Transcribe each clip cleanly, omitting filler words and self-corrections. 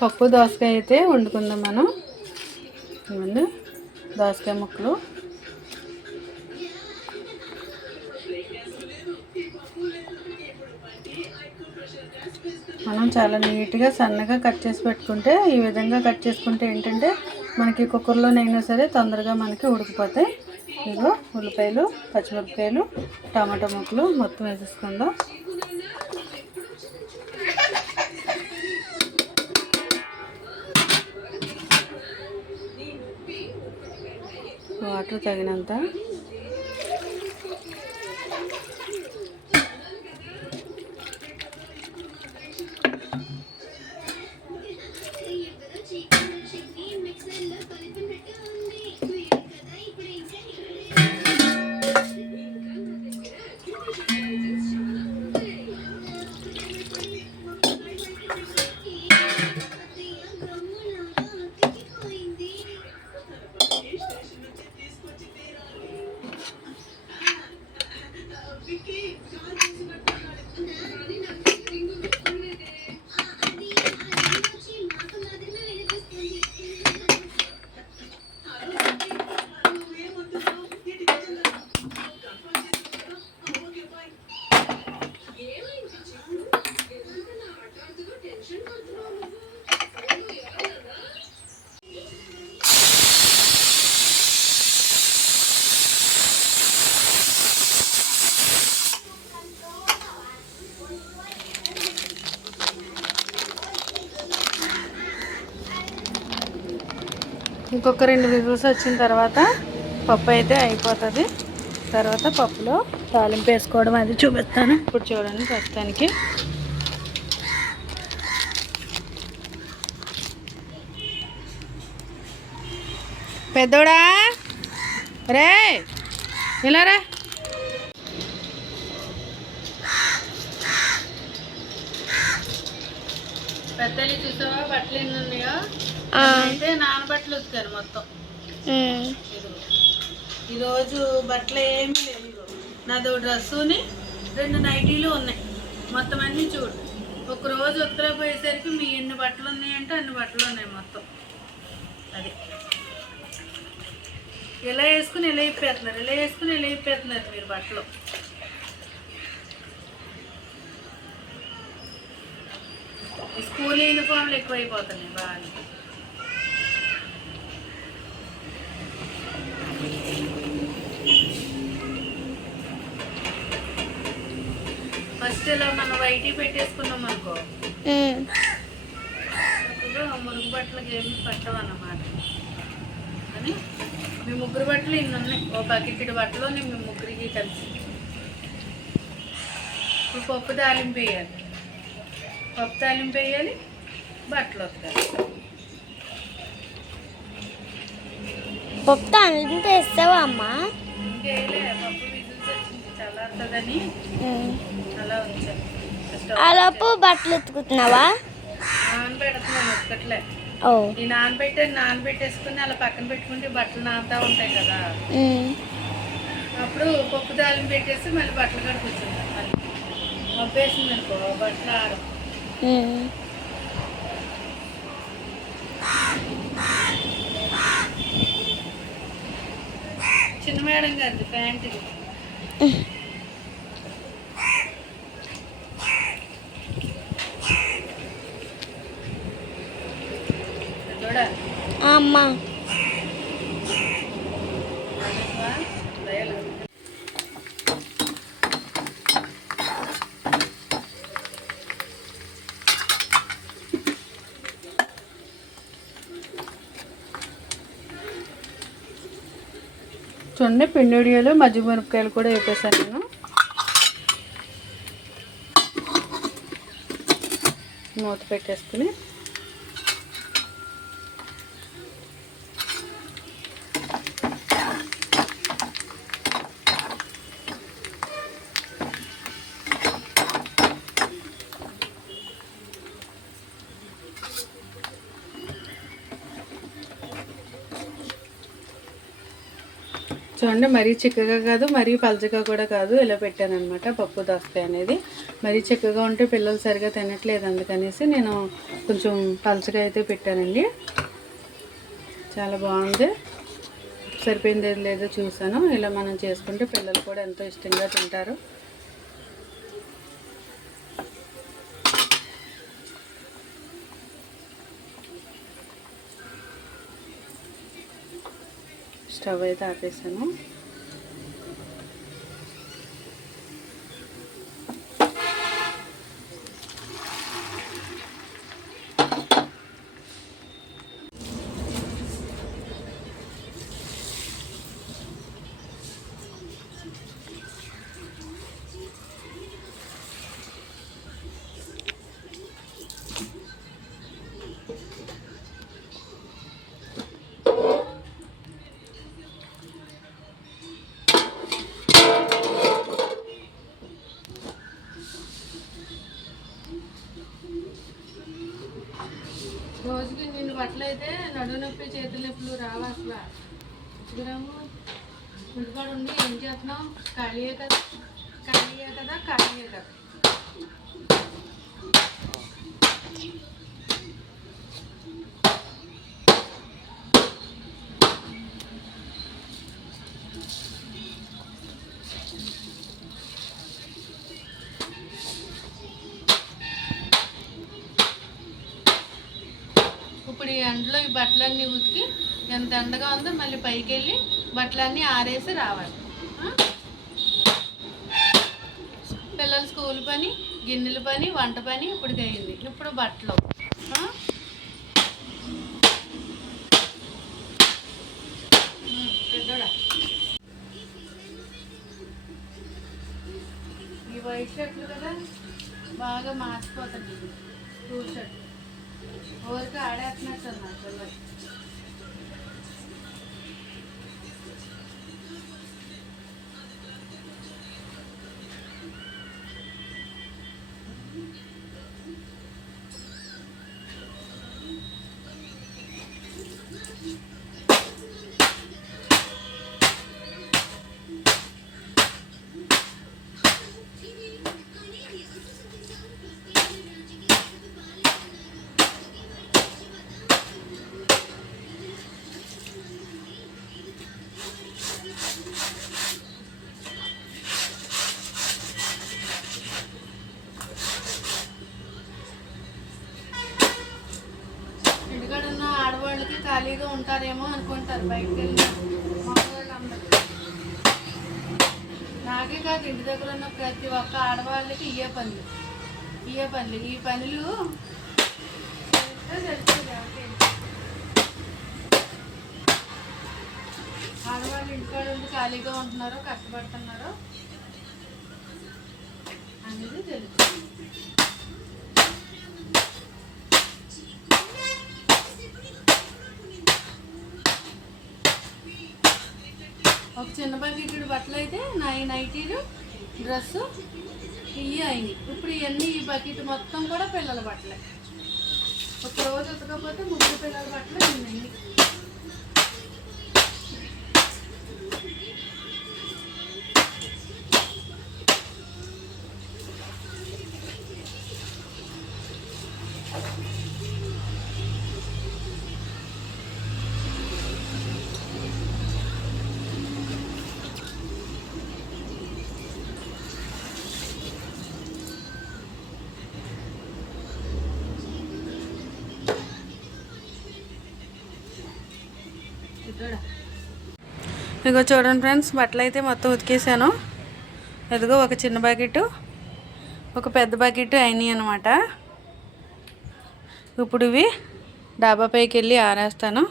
పప్పు దోసకాయ అయితే వండుకుందాం మనం. ముందు దోసకాయ ముక్కలు మనం చాలా నీట్గా సన్నగా కట్ చేసి పెట్టుకుంటే, ఈ విధంగా కట్ చేసుకుంటే ఏంటంటే మనకి కుక్కర్లోనైనా సరే తొందరగా మనకి ఉడికిపోతాయి. ఇదిగో ఉల్లిపాయలు, పచ్చిమిరపకాయలు, టమాటా ముక్కలు మొత్తం వేసేసుకుందాం. వాటర్ తగినంత. ఇంకొక 2 విజిల్స్ వచ్చిన తర్వాత పప్పు అయితే అయిపోతుంది. తర్వాత పప్పులో తాలింపు వేసుకోవడం అది చూపిస్తాను. ఇప్పుడు చూడండి ప్రస్తుతానికి పెద్దోడా రే ఇలా రా. పెద్దలు చూసావా బట్టలు ఎన్ని ఉన్నాయో. అయితే నానబట్టలు ఉతికాను మొత్తం. ఈరోజు బట్టలు ఏమీ లేవు. నాదో డ్రెస్సుని 2 నైటీలు ఉన్నాయి. మొత్తం అన్నీ చూడు. ఒకరోజు ఉతకలేకపోయేసరికి మీ ఎన్ని బట్టలు ఉన్నాయంటే అన్ని బట్టలు ఉన్నాయి మొత్తం. అది ఇలా వేసుకుని ఇలా ఇప్పేస్తున్నారు, ఇలా వేసుకుని ఇలా ఇప్పేస్తున్నారు మీరు బట్టలు. స్కూల్ యూనిఫామ్లు ఎక్కువైపోతున్నాయి బాగా. ఫస్ట్ ఇలా మనం వైటీ పెట్టేసుకున్నాం అనుకో, అప్పుడు మురుగు బట్టలకి ఏమి పట్టవన్నమాట. అని మీ ముగ్గురు బట్టలు ఇన్ని ఉన్నాయి. ఓ బకెట్ బట్టలు మీ ముగ్గురికి కలిసి. ఇప్పుడు పప్పు తాలింపు వేయాలి, పప్పు తాలింపు వేయాలి, బట్టలు వస్తాయి. పప్పు తాలింపు వేస్తావా అమ్మా? ఇంకేలే, పప్పు విజిల్స్ వచ్చింది చల్లారుతుందని అలా ఉంచాను. అలాపు బట్టలు ఉతుకుతున్నావా? నానబెడుతున్నాను, ఉతకట్లే. ఈ నానబెట్టేసుకుని అలా పక్కన పెట్టుకుంటే బట్టలు నానుతా ఉంటాయి కదా. అప్పుడు పప్పు తాలింపు పెట్టేసి మళ్ళీ బట్టలు కూడా కూర్చుంటాను. మళ్ళీ మబ్బేసింది అనుకో బట్టలు ఆరం. చిన్న మేడం గారిది ప్యాంటు. అమ్మా చూడండి పిండిడియోలో మజ్జిగ మిరపకాయలు కూడా వేపేసాను నేను. మూత పెట్టేసుకుని చూడండి, మరీ చిక్కగా కాదు, మరీ పలచగా కూడా కాదు, ఇలా పెట్టాను అనమాట పప్పు దోసకాయ అనేది. మరీ చిక్కగా ఉంటే పిల్లలు సరిగా తినట్లేదు, అందుకనేసి నేను కొంచెం పలచగా అయితే పెట్టానండి. చాలా బాగుంది. సరిపోయింది లేదో చూసాను. ఇలా మనం చేసుకుంటే పిల్లలు కూడా ఎంతో ఇష్టంగా తింటారు. స్టవ్ అయితే ఆపేసాను. రోజుకి నిన్ను బట్టలు అయితే నడుము నొప్పి, చేతుల నొప్పులు రావు అసలు. చూడము ఇంటికాడ ఉండి ఏం చేస్తున్నావు? ఖాళీయే కదా. ఇప్పుడు ఈ ఎండలో ఈ బట్టలన్నీ ఉతికి, ఎంత ఎండగా ఉందో మళ్ళీ పైకి వెళ్ళి బట్టలన్నీ ఆరేసి రావాలి. పిల్లల స్కూల్ పని, గిన్నెల పని, వంట పని ఇప్పటికి అయింది. ఇప్పుడు బట్టలు. ఈ వైట్ షర్ట్లు కదా బాగా మార్చిపోతుంది. స్కూల్ షర్ట్ ఊరికి ఆడేస్తున్నట్టు అన్నమాట పిల్లలు. ఇంటికాడున్న ఆడవాళ్ళకి ఖాళీగా ఉంటారేమో అనుకుంటారు బయటకు వెళ్ళి మగవాళ్ళందరూ. నాకే కాదు, ఇంటి దగ్గర ఉన్న ప్రతి ఒక్క ఆడవాళ్ళకి ఇయే పనులు. ఈ పనులు తెలుస్తుంది. ఆడవాళ్ళు ఇంటికాడ ఉండి ఖాళీగా ఉంటున్నారో కష్టపడుతున్నారో అనేది తెలుస్తుంది. ఒక చిన్న బకెట్ బట్టలు అయితే నైటీలు, డ్రెస్సు ఇవి అయింది. ఇప్పుడు ఇవన్నీ ఈ బకెట్ మొత్తం కూడా పిల్లల బట్టలే. ఒక రోజు ఉతకపోతే ముగ్గురు పిల్లల బట్టలు ఉన్నాయి. ఇదిగో చూడండి ఫ్రెండ్స్, బట్టలు అయితే మొత్తం ఉతికేసాను. ఇదిగో ఒక చిన్న బకెట్, ఒక పెద్ద బకెట్ అయినాయి అన్నమాట. ఇప్పుడు ఇవి డాబా పైకి వెళ్ళి ఆరేస్తాను.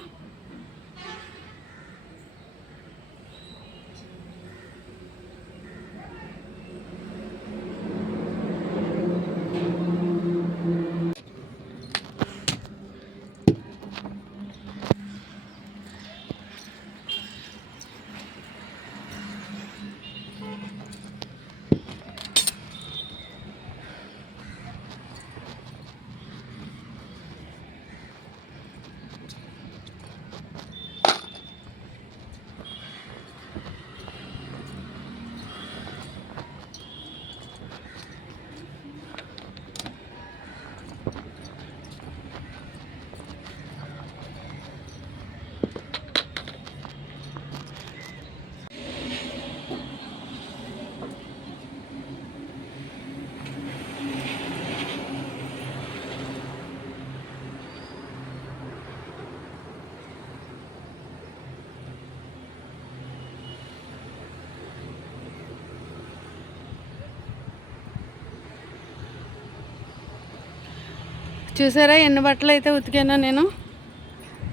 చూసారా ఎన్ని బట్టలు అయితే ఉతికానో నేను.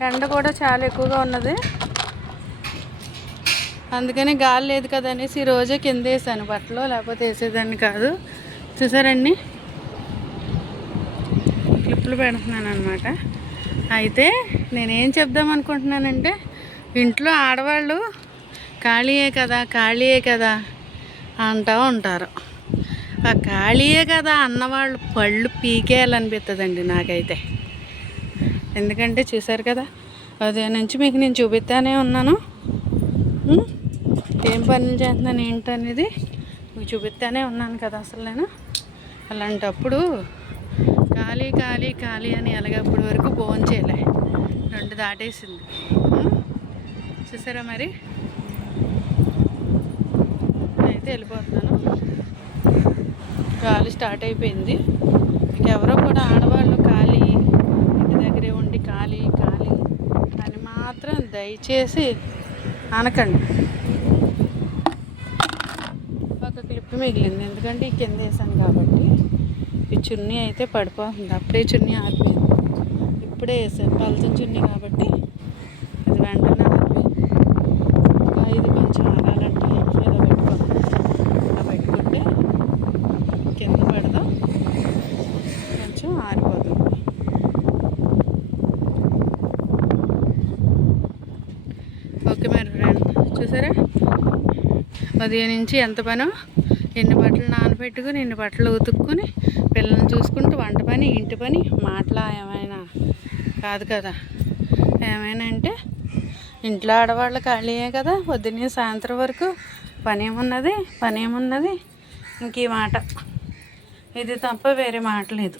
ఎండ కూడా చాలా ఎక్కువగా ఉన్నది, అందుకని గాలి లేదు కదా అనేసి ఈరోజే కింద వేసాను బట్టలు, లేకపోతే వేసేదాన్ని కాదు. చూసారండి క్లిప్పులు పెడుతున్నాను అనమాట. అయితే నేనేం చెప్దాం అనుకుంటున్నానంటే, ఇంట్లో ఆడవాళ్ళు ఖాళీయే కదా అంటూ ఉంటారు. ఆ ఖాళీయే కదా అన్నవాళ్ళు పళ్ళు పీకేయాలనిపిస్తుందండి నాకైతే. ఎందుకంటే చూసారు కదా, ఉదయం నుంచి మీకు నేను చూపిస్తానే ఉన్నాను. ఏం పనులు చేస్తున్నాను ఏంటనేది మీకు చూపిస్తానే ఉన్నాను కదా. అసలు నేను అలాంటప్పుడు ఖాళీ అని ఎలాగప్పటి వరకు భోజనం చేయలే, 2 దాటేసింది. చూసారా మరి, అయితే వెళ్ళిపోతున్నాను. గాలి స్టార్ట్ అయిపోయింది. ఎవరో కూడా ఆడవాళ్ళు ఖాళీ ఇంటి దగ్గరే ఉండి ఖాళీ అని మాత్రం దయచేసి అనకండి. ఒక క్లిప్ మిగిలింది, ఎందుకంటే ఈ కింద వేసాను కాబట్టి. ఈ చున్నీ అయితే పడిపోతుంది, అప్పుడే చున్నీ ఆరిపోయింది. ఇప్పుడే వేసాను పలచని చున్నీ కాబట్టి ఇది వెంటనే ఆరిపోయింది. ఇంకా ఇది కొంచెం ఆరాలంటే ఇలా పెట్టుకోండి. ఇలా పెట్టుకుంటే కింద పడదాం, కొంచెం ఆరిపోతుంది. ఓకే మరి ఫ్రెండ్, చూసారా ఉదయం నుంచి ఎంత పనో. ఎన్ని బట్టలు నానబెట్టుకుని, ఎన్ని బట్టలు ఉతుక్కుని, పిల్లల్ని చూసుకుంటూ వంట పని, ఇంటి పని, మాటలా ఏమైనా కాదు కదా. ఏమైనా అంటే ఇంట్లో ఆడవాళ్ళు ఖాళీయే కదా, పొద్దున్నే సాయంత్రం వరకు పనేమున్నది. ఇంక ఈ మాట ఇది తప్ప వేరే మాట లేదు.